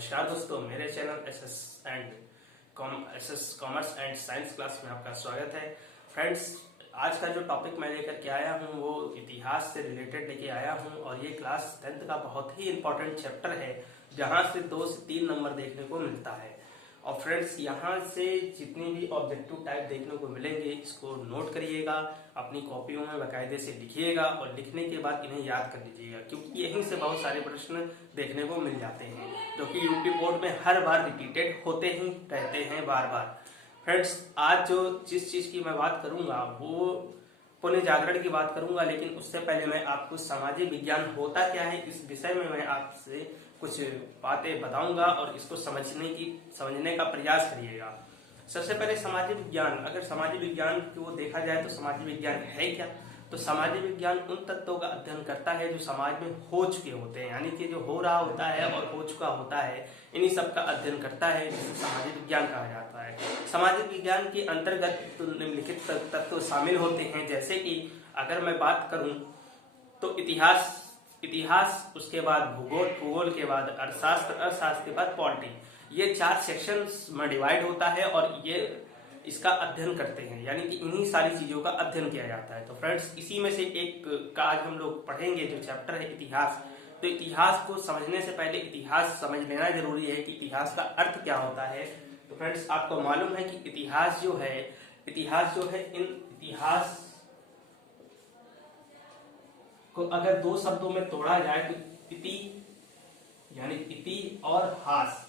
नमस्कार दोस्तों, मेरे channel S S commerce and science class में आपका स्वागत है। फ्रेंड्स, आज का जो टॉपिक मैं लेकर के आया हूँ वो इतिहास से रिलेटेड लेके आया हूँ और ये क्लास 10th का बहुत ही इंपॉर्टेंट चैप्टर है जहाँ से 2 से 3 नंबर देखने को मिलता है। और फ्रेंड्स, यहाँ से जितनी भी ऑब्जेक्टिव टाइप देखने को मिलेंगे इसको नोट करिएगा, अपनी कॉपियों में बाकायदे से लिखिएगा और लिखने के बाद इन्हें याद कर लीजिएगा, क्योंकि यहीं से बहुत सारे प्रश्न देखने को मिल जाते हैं जो कि यूपी बोर्ड में हर बार रिपीटेड होते ही रहते हैं बार बार। फ्रेंड्स, आज जिस चीज की मैं बात करूंगा वो पुण्य जागरण की बात करूंगा, लेकिन उससे पहले मैं आपको सामाजिक विज्ञान होता क्या है इस विषय में मैं आपसे कुछ बातें बताऊंगा और इसको समझने का प्रयास करिएगा। सबसे पहले सामाजिक विज्ञान, अगर सामाजिक विज्ञान को देखा जाए तो सामाजिक विज्ञान है क्या? तो सामाजिक विज्ञान उन तत्वों का अध्ययन करता है जो समाज में हो चुके होते हैं, यानी कि जो हो रहा होता है और हो चुका होता है, इन्हीं सब का अध्ययन करता है, जिसे सामाजिक विज्ञान कहा जाता है। सामाजिक विज्ञान के अंतर्गत निम्नलिखित तत्व शामिल होते हैं, जैसे कि अगर मैं बात करूं तो इतिहास, उसके बाद भूगोल के बाद अर्थशास्त्र के बाद पॉलिटी, ये 4 सेक्शंस में डिवाइड होता है और ये इसका अध्ययन करते हैं, यानी कि इन्हीं सारी चीजों का अध्ययन किया जाता है। तो फ्रेंड्स, इसी में से एक का आज हम लोग पढ़ेंगे जो चैप्टर है इतिहास। तो इतिहास को समझने से पहले इतिहास समझ लेना जरूरी है कि इतिहास का अर्थ क्या होता है। तो फ्रेंड्स, आपको मालूम है कि इतिहास जो है इतिहास को अगर 2 शब्दों में तोड़ा जाए तो इति और हास,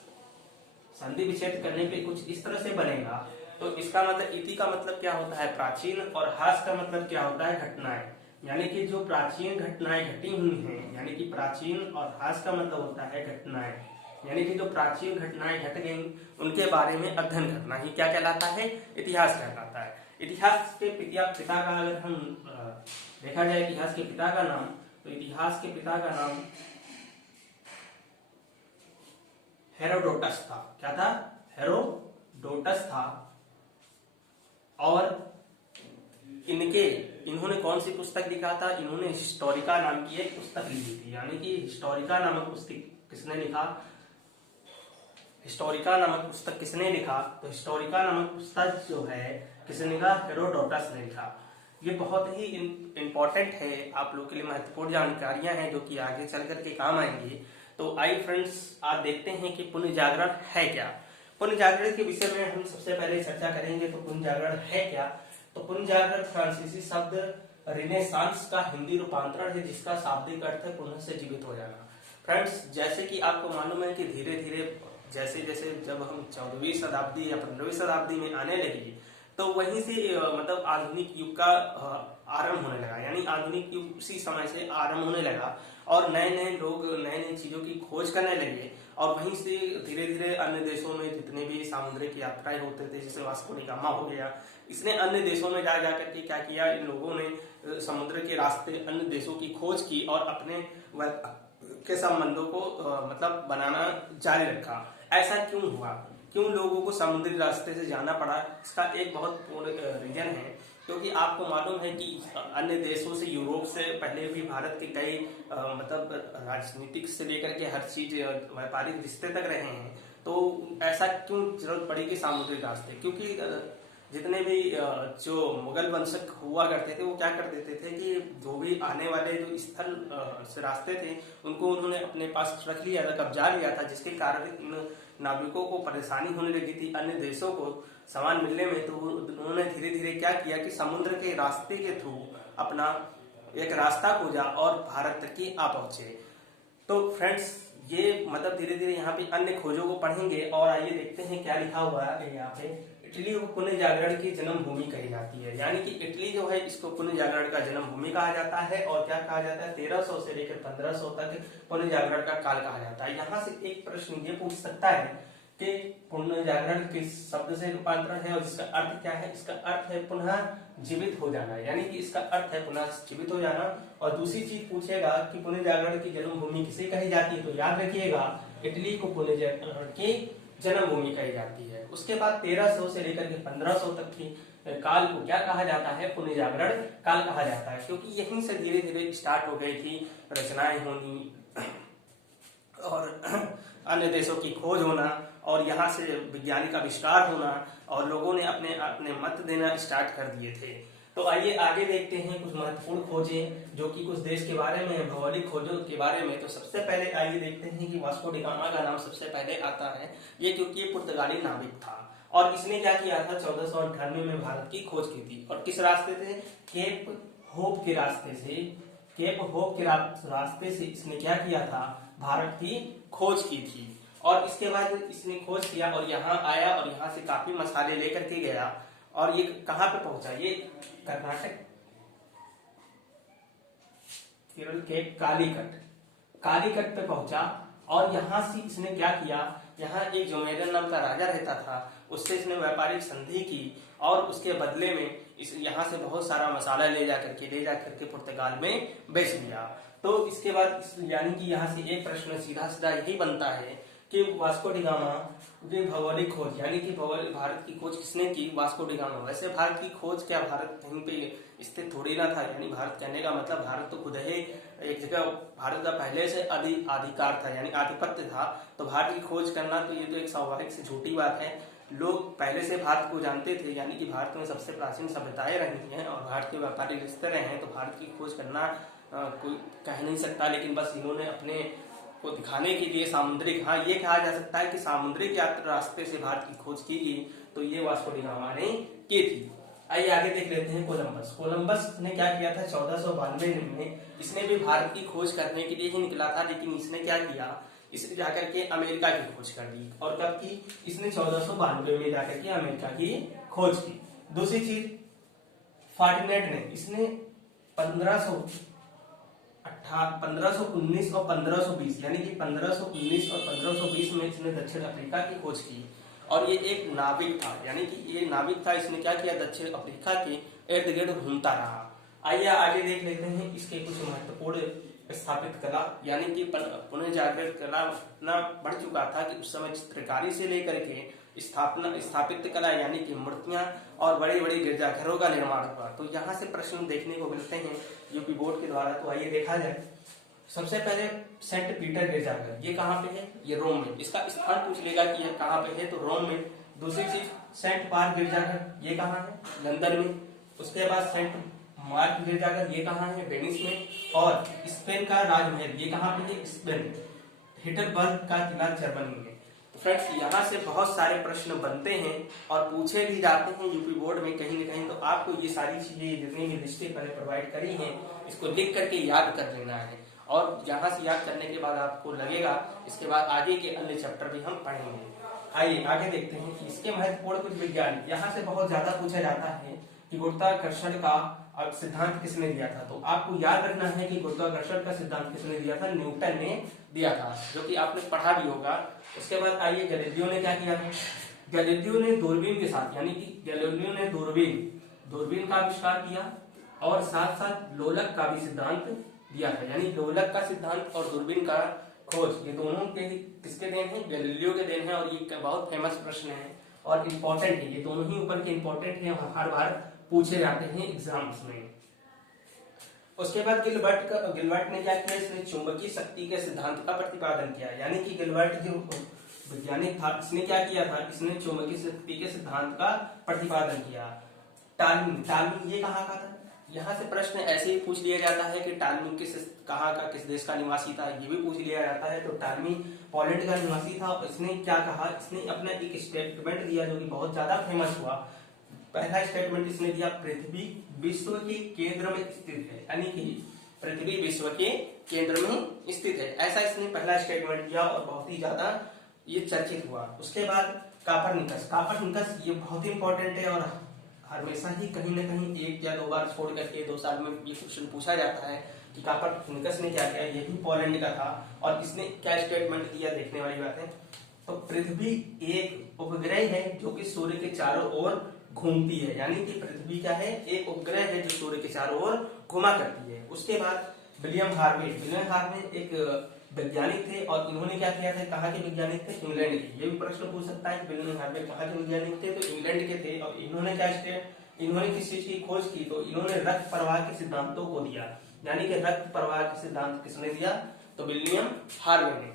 संधि विच्छेद करने पे कुछ इस तरह से बनेगा। तो इसका मतलब इति का मतलब क्या होता है? प्राचीन, और हास का मतलब क्या होता है? घटनाएं, यानी कि जो प्राचीन घटनाएं घटी हुई हैं, यानी कि प्राचीन, और हास का मतलब होता है घटनाएं, यानी कि जो प्राचीन घटनाएं घट गई उनके बारे में अध्ययन करना ही क्या कहलाता है? इतिहास कहलाता है। इतिहास के पिता का अगर हम देखा जाए इतिहास के पिता का नाम, तो इतिहास के पिता का नाम हेरोडोटस था। क्या था? हेरोडोटस था। और इन्होंने कौन सी पुस्तक लिखा था? इन्होंने हिस्टोरिका नाम की एक पुस्तक लिखी थी, यानी कि हिस्टोरिका नामक पुस्तक किसने लिखा? हिस्टोरिका नामक पुस्तक किसने लिखा? तो हिस्टोरिका नामक पुस्तक जो है किसने लिखा? हेरोडोटस ने लिखा। ये बहुत ही इंपॉर्टेंट है, आप लोगों के लिए महत्वपूर्ण जानकारियां हैं जो कि आगे चल करके काम आएंगी। तो आइए फ्रेंड्स, आज देखते हैं कि पुण्य जागरण है क्या। पुण्य जागरण के विषय में हम सबसे पहले चर्चा करेंगे। तो पुण्य जागरण है क्या? तो पुण्य जागरण फ्रांसीसी शब्द रिनेसांस का हिंदी रूपांतरण है, जिसका शाब्दिक अर्थ है पुनः से जीवित हो जाना। फ्रेंड्स, जैसे कि आपको मालूम है कि धीरे धीरे जैसे जैसे जब हम 14वीं शताब्दी या 15वीं शताब्दी में आने लगी, तो वहीं से मतलब आधुनिक युग का आरंभ होने लगा, यानी आधुनिक युग उसी समय से आरंभ होने लगा और नए नए लोग नए नई चीजों की खोज करने लगे। और वहीं से धीरे धीरे अन्य देशों में जितने भी सामुद्रिक यात्राएं होते थे, जैसे वास्को डी गामा हो गया, इसने अन्य देशों में जा करके क्या किया, इन लोगों ने समुद्र के रास्ते अन्य देशों की खोज की और अपने के संबंधों को मतलब बनाना जारी रखा। ऐसा क्यों हुआ? क्यों लोगों को समुद्री रास्ते से जाना पड़ा? इसका एक बहुत पूर्ण रीजन है, क्योंकि आपको मालूम है कि अन्य देशों से, यूरोप से पहले भी भारत के कई मतलब राजनीतिक से लेकर के हर चीज व्यापारिक रिश्ते तक रहे हैं। तो ऐसा क्यों जरूरत पड़ी कि समुद्री रास्ते? क्योंकि जितने भी जो मुगल वंशक हुआ करते थे वो क्या कर देते थे कि जो भी आने वाले जो स्थल से रास्ते थे उनको उन्होंने अपने पास रख लिया था, कब्जा लिया था, जिसके कारण इन नाविकों को परेशानी होने लगी थी अन्य देशों को सामान मिलने में। तो उन्होंने धीरे धीरे क्या किया कि समुद्र के रास्ते के थ्रू अपना एक रास्ता खोजा और भारत तक ही आ पहुंचे। तो फ्रेंड्स, ये मतलब धीरे धीरे यहाँ पे अन्य खोजों को पढ़ेंगे और आइए देखते हैं क्या लिखा हुआ है यहाँ पे। इटली को पुण्य जागरण की जन्म भूमि कही जाती है, यानी कि इटली जो है इसको पुण्य जागरण का जन्म भूमि कहा जाता है। और क्या कहा जाता है? 1300 से लेकर 1500 तक पुण्य जागरण का काल कहा जाता है। यहाँ से एक प्रश्न ये पूछ सकता है कि पुण्य जागरण किस शब्द से रूपांतरण है और इसका अर्थ क्या है? इसका अर्थ है पुनः जीवित हो जाना, यानी कि इसका अर्थ है पुनः जीवित हो जाना। और दूसरी चीज पूछेगा कि पुण्य जागरण की जन्मभूमि किसे कही जाती है? तो याद रखिएगा, इटली को पुण्य जागरण की जन्मभूमि कही जाती है। उसके बाद 1300 से लेकर के 1500 तक की काल को क्या कहा जाता है? पुण्य जागरण काल कहा जाता है, क्योंकि यहीं से धीरे धीरे स्टार्ट हो गई थी रचनाएं होनी और अन्य देशों की खोज होना और यहाँ से वैज्ञानिक आविष्कार होना और लोगों ने अपने अपने मत देना स्टार्ट कर दिए थे। तो आइए आगे देखते हैं कुछ महत्वपूर्ण खोजें जो कि कुछ देश के बारे में, भौगोलिक खोजों के बारे में। तो सबसे पहले आइए देखते हैं कि वास्को डी गामा का नाम सबसे पहले आता है, ये क्योंकि ये पुर्तगाली नाविक था और इसने क्या किया था, 1498 में भारत की खोज की थी। और किस रास्ते से, केप होप के रास्ते से, केप होप के रास्ते से इसने क्या किया था, भारत की खोज की थी। और इसके बाद इसने खोज किया और यहाँ आया और यहाँ से काफी मसाले लेकर के गया और ये कहाँ पे पहुंचा, ये कर्नाटक केरल के कालीकट पे पहुंचा। और यहाँ से इसने क्या किया, यहाँ एक जोमेरन नाम का राजा रहता था, उससे इसने व्यापारिक संधि की और उसके बदले में इस यहाँ से बहुत सारा मसाला ले जा करके पुर्तगाल में बेच दिया। तो इसके बाद यानी कि यहाँ से एक प्रश्न सीधा सीधा यही बनता है कि वास्को डी गामा की भौगोलिक खोज यानी कि भारत की खोज किसने की, वास्को डी गामा। वैसे भारत की खोज क्या भारत कहीं पे स्थित थोड़ी ना था, यानी भारत कहने का मतलब भारत तो खुद ही एक जगह, भारत का पहले से अधिकार था यानी आधिपत्य था। तो भारत की खोज करना तो ये तो एक स्वाभाविक से झूठी बात है। लोग पहले से भारत को जानते थे, यानी कि भारत में सबसे प्राचीन सभ्यताएं रही हैं और भारत के व्यापारी रिश्ते रहे हैं। तो भारत की खोज करना कोई कह नहीं सकता, लेकिन बस इन्होंने अपने को दिखाने के लिए सामुद्रिक, हाँ ये कहा जा सकता है कि सामुद्रिक यात्रा रास्ते से भारत की खोज की गई, तो ये वास्को डी गामा ने की थी। आइए आगे देख लेते हैं कोलंबस ने क्या किया था, 1492 में इसने भी भारत की खोज करने के लिए ही निकला था, लेकिन इसने क्या किया, इसने जाकर के अमेरिका की खोज कर दी। और कब की, इसने 1492 में जाकर के अमेरिका की खोज की। दूसरी चीज, फार्टिनेट ने, इसने 1519 और 1520 यानी कि 1519 और 1520 में इसने दक्षिण अफ्रीका की खोज की। और ये एक नाविक था, यानी कि ये नाविक था, इसने क्या किया, दक्षिण अफ्रीका के इर्द गिर्द घूमता रहा। आइए आगे देख लेते हैं इसके कुछ महत्वपूर्ण स्थापित कला, यानी कि पुनः जागृत कला इतना बढ़ चुका था कि उस समय चित्रकारी से लेकर के स्थापित कला यानी कि मूर्तियां और बड़े बड़े गिरजाघरों का निर्माण हुआ। तो यहाँ से प्रश्न देखने को मिलते हैं यूपी बोर्ड के द्वारा। तो आइए देखा जाए, सबसे पहले सेंट पीटर गिरजाघर, ये कहाँ पे है, ये रोम में। इसका स्थान पूछ लेगा कि यह कहाँ पे है, तो रोम में। दूसरी चीज, सेंट पार्क गिरजाघर, ये कहाँ है, लंदन में। उसके बाद सेंट मार्क गिरजाघर, ये कहाँ है, वेनिस में। और स्पेन का राजमहल, ये कहाँ पे है, स्पेन। हिटलबर्ग का किला जर्मनी में। फ्रेंड्स, यहाँ से बहुत सारे प्रश्न बनते हैं और पूछे भी जाते हैं यूपी बोर्ड में कहीं न कहीं। तो आपको ये सारी चीजें जितनी भी लिस्टें मैंने प्रोवाइड करी हैं, इसको लिख करके याद कर लेना है। और यहाँ से याद करने के बाद आपको लगेगा, इसके बाद आगे के अन्य चैप्टर भी हम पढ़ेंगे। आइए आगे देखते हैं कि इसके महत्वपूर्ण कुछ विज्ञान। यहाँ से बहुत ज्यादा पूछा जाता है कि गुरुत्वाकर्षण का सिद्धांत किसने दिया था। तो आपको याद रखना है कि गुरुत्वाकर्षण का सिद्धांत किसने दिया था, न्यूटन ने दिया था, जो कि आपने पढ़ा भी होगा। उसके बाद आइए, गैलीलियो ने क्या किया था, गैलीलियो ने दूरबीन के साथ, यानी कि गैलीलियो ने दूरबीन का आविष्कार किया और साथ साथ लोलक का भी सिद्धांत दिया था। यानी लोलक का सिद्धांत और दूरबीन का खोज, ये दोनों के किसके देन है, गैलीलियो के देन है। और ये बहुत फेमस प्रश्न है और इम्पोर्टेंट है, ये दोनों ही ऊपर के इम्पोर्टेंट है, हर बार पूछे जाते हैं एग्जाम्स में। उसके बाद गिलबर्ट ने क्या किया, इसने चुंबकीय शक्ति के सिद्धांत का प्रतिपादन किया। यानी कि गिलबर्ट जो वैज्ञानिक था, इसने क्या किया था, इसने चुंबकीय शक्ति के सिद्धांत का प्रतिपादन किया। टालमी ये कहाँ का था, यहाँ से प्रश्न ऐसे ही पूछ लिया जाता है कि टालमी कहाँ का, किस देश का निवासी था, ये भी पूछ लिया जाता है। तो टालमी पोलैंड का निवासी था और इसने क्या कहा, इसने अपना एक स्टेटमेंट दिया जो कि बहुत ज्यादा फेमस हुआ। पहला स्टेटमेंट इसने दिया, पृथ्वी विश्व के केंद्र में स्थित है, यानी कि पृथ्वी विश्व के केंद्र में स्थित है, ऐसा इसने पहला स्टेटमेंट दिया और बहुत ही ज्यादा ये चर्चित हुआ। उसके बाद कापरनिकस ये बहुत ही इंपॉर्टेंट है और हमेशा ही कहीं न कहीं एक या दो बार छोड़ करके 2 साल में ये क्वेश्चन पूछा जाता है कि कापरनिकस ने क्या किया, यही पोलैंड का था और इसने क्या स्टेटमेंट दिया, देखने वाली बात है। तो पृथ्वी एक उपग्रह है जो कि सूर्य के चारों ओर घूमती है, यानी कि पृथ्वी क्या है, एक उपग्रह है जो सूर्य के चारों ओर घुमा करती है। उसके बाद विलियम हार्वे एक वैज्ञानिक थे और इन्होंने क्या किया था, कहाँ के वैज्ञानिक थे, इंग्लैंड के। ये भी प्रश्न पूछ सकता है विलियम हार्वे कहाँ के वैज्ञानिक थे, तो इंग्लैंड के थे। और इन्होंने किस चीज की खोज की, तो इन्होंने रक्त प्रवाह के सिद्धांतों को दिया। यानी कि रक्त प्रवाह के सिद्धांत किसने दिया, तो विलियम हार्वे ने।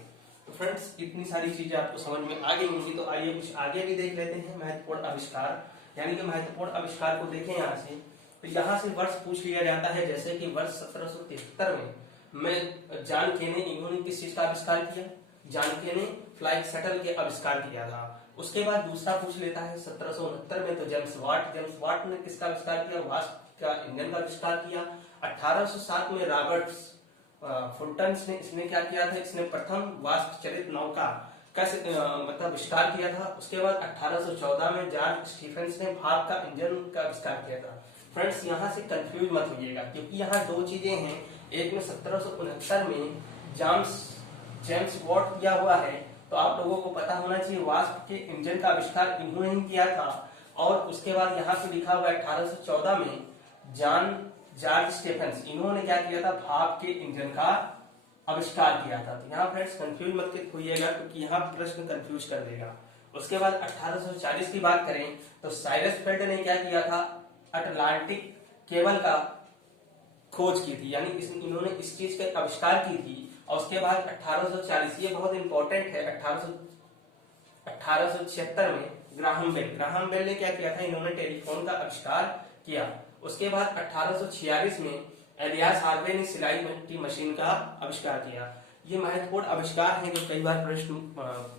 तो फ्रेंड्स इतनी सारी चीजें आपको समझ में आ गई होंगी, तो आइए कुछ आगे भी देख लेते हैं। महत्वपूर्ण आविष्कार, यानी कि महत्वपूर्ण आविष्कार को देखें यहाँ से। तो यहाँ से वर्ष पूछ लिया जाता है, जैसे कि वर्ष 1773 में जॉन के ने इन्होंने किस चीज का आविष्कार किया? जॉन के ने फ्लाइंग शटल के आविष्कार किया था। उसके बाद दूसरा पूछ लेता है 1769 में, तो जेम्स वाट ने किसका आविष्कार किया? वास्प का इंजन का आविष्कार किया। 1807 में रॉबर्ट फुल्टन ने इसने क्या किया था? इसने प्रथम वाष्प चलित नौका का मतलब आविष्कार किया था। उसके बाद 1814 में जॉर्ज स्टीफेंस ने भाप का इंजन का आविष्कार किया था। फ्रेंड्स यहाँ से कंफ्यूज मत होइएगा, क्योंकि यहाँ दो चीजें हैं। एक में 1769 में जेम्स वाट किया हुआ है, तो आप लोगों को पता होना चाहिए वाष्प के इंजन का आविष्कार इन्होंने ही किया था। और उसके बाद यहाँ पे लिखा हुआ है 1814 में जॉर्ज स्टीफेंस, इन्होंने क्या किया था? भाप के इंजन का आविष्कार किया था। तो यहाँ फ्रेंड्स कंफ्यूज मत होइएगा, क्योंकि यहाँ प्रश्न कंफ्यूज कर देगा। उसके बाद 1840 की बात करें तो साइरस फेल्ट ने क्या किया था? अटलांटिक केबल का खोज की थी, यानी इन्होंने इस चीज का आविष्कार की थी। और उसके बाद 1840, ये बहुत इंपॉर्टेंट है, 1876 में ग्राहम बेल ने क्या किया था? इन्होंने टेलीफोन का आविष्कार किया। उसके बाद 1846 में एलियास हार्वे ने सिलाई की मशीन का आविष्कार किया। ये महत्वपूर्ण आविष्कार हैं जो कई बार प्रश्न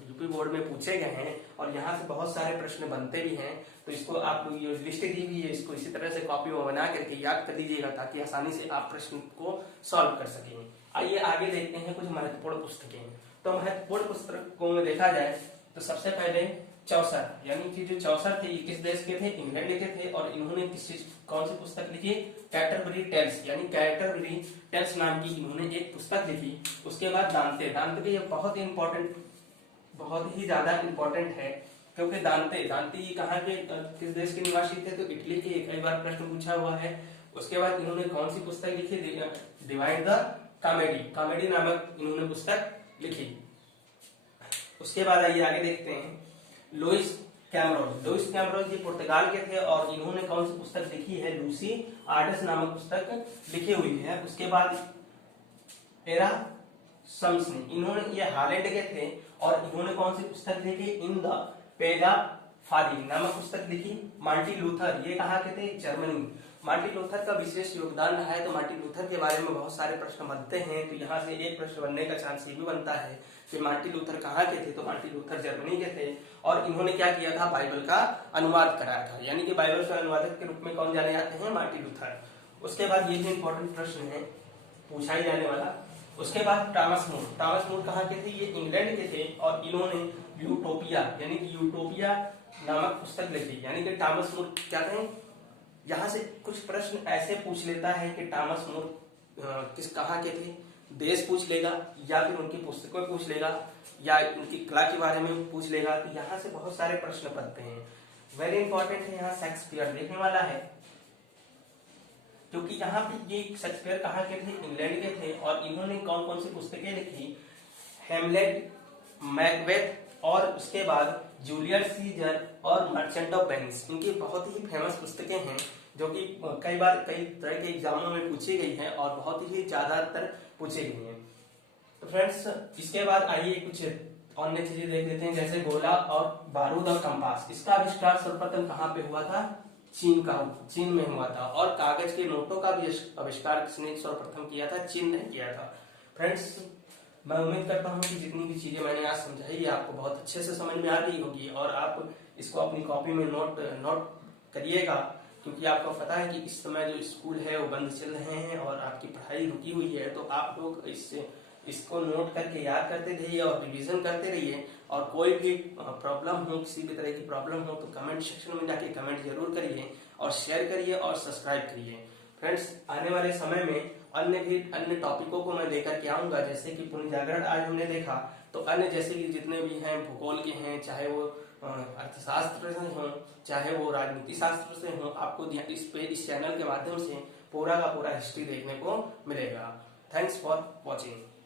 यूपी बोर्ड में पूछे गए हैं, और यहाँ से बहुत सारे प्रश्न बनते भी हैं। तो इसको आप लोग ये लिस्ट दी हुई है, इसको इसी तरह से कॉपी में बना करके याद कर लीजिएगा, ताकि आसानी से आप प्रश्न को सॉल्व कर सकें। आइए आगे देखते हैं कुछ महत्वपूर्ण पुस्तकें। तो महत्वपूर्ण पुस्तकों में देखा जाए तो सबसे पहले चौसर, यानी कि जो चौसर थे ये किस देश के थे? इंग्लैंड के थे। और इन्होंने कौन सी पुस्तक लिखी? कैंटरबरी टेल्स, यानी कैंटरबरी टेल्स नाम की इन्होंने एक पुस्तक लिखी। उसके बाद दांते ये बहुत ही ज्यादा इंपॉर्टेंट है, क्योंकि दांते ये कहाँ के किस देश के निवासी थे? तो इटली के। कई बार प्रश्न पूछा हुआ है। उसके बाद इन्होंने कौन सी पुस्तक लिखी? डिवाइड द कॉमेडी नामक इन्होंने पुस्तक लिखी। उसके बाद आइए आगे देखते हैं लुइस कैमरोज ये पुर्तगाल के थे, और इन्होंने कौन सी पुस्तक लिखी है? लूसी आर्डस नामक पुस्तक लिखी हुई है। उसके बाद एरास्मस ने, इन्होंने ये हालैंड के थे, और इन्होंने कौन सी पुस्तक लिखी? इन द पेगा फादी नामक पुस्तक लिखी। मार्टिन लूथर ये कहाँ के थे? जर्मनी। मार्टिन लूथर का विशेष योगदान रहा है, तो मार्टिन लूथर के बारे में बहुत सारे प्रश्न बनते हैं। तो यहाँ से एक प्रश्न बनने का चांस ये भी बनता है कि मार्टिन लूथर कहाँ के थे? तो मार्टिन लूथर जर्मनी के थे, और इन्होंने क्या किया था? बाइबल का अनुवाद कराया था, यानी कि बाइबल के अनुवादक के रूप में कौन जाने जाते हैं? Martin Luther. उसके बाद ये भी इंपॉर्टेंट प्रश्न है, पूछा ही जाने वाला। उसके बाद टॉमस मूर कहाँ के थे? ये इंग्लैंड के थे, और इन्होंने यूटोपिया यानी कि यूटोपिया नामक पुस्तक लिखी। यानी कि टॉमस मूर क्या थे? यहाँ से कुछ प्रश्न ऐसे पूछ लेता है कि टॉमस मूर कहाँ के थे? देश पूछ लेगा, या फिर उनकी पुस्तकों पूछ लेगा, या उनकी कला के बारे में पूछ लेगा। तो यहाँ से बहुत सारे प्रश्न बनते हैं। वेरी इंपॉर्टेंट है यहाँ शेक्सपियर देखने वाला है, क्योंकि यहाँ पे ये शेक्सपियर कहाँ के थे? इंग्लैंड के थे, और इन्होंने कौन कौन सी पुस्तकें लिखी? हैमलेट, मैकबेथ, और उसके बाद जूलियस सीजर और मर्चेंट ऑफ वेनिस। इनकी बहुत ही फेमस पुस्तकें हैं, जो कि कई तरह के एग्जामों में पूछी गई हैं, और बहुत ही ज्यादातर पूछी गई हैं। तो फ्रेंड्स इसके बाद आइए कुछ अन्य चीजें देख लेते हैं, जैसे गोला और बारूद और कंपास। इसका आविष्कार सर्वप्रथम कहाँ पे हुआ था? चीन में हुआ था। और कागज के नोटों का भी आविष्कार किसने सर्वप्रथम किया था? चीन ने किया था। फ्रेंड्स मैं उम्मीद करता हूँ कि जितनी भी चीजें मैंने आज समझाई है आपको बहुत अच्छे से समझ में आ रही होगी, और आप इसको अपनी कॉपी में नोट करिएगा, क्योंकि आपको पता है कि इस समय जो स्कूल है वो बंद चल रहे हैं और आपकी पढ़ाई रुकी हुई है। तो आप लोग इसको नोट करके याद करते रहिए और रिवीजन करते रहिए। और कोई भी प्रॉब्लम हो, किसी भी तरह की प्रॉब्लम हो, तो कमेंट सेक्शन में जाके कमेंट जरूर करिए, और शेयर करिए और सब्सक्राइब करिए। फ्रेंड्स आने वाले समय में अन्य टॉपिकों को मैं लेकर के आऊंगा, जैसे कि पुनर्जागरण आज हमने देखा, तो अन्य जैसे कि जितने भी हैं भूगोल के हैं, चाहे वो अर्थशास्त्र से हों, चाहे वो राजनीति शास्त्र से हों, आपको इस चैनल के माध्यम से पूरा का पूरा हिस्ट्री देखने को मिलेगा। Thanks for watching.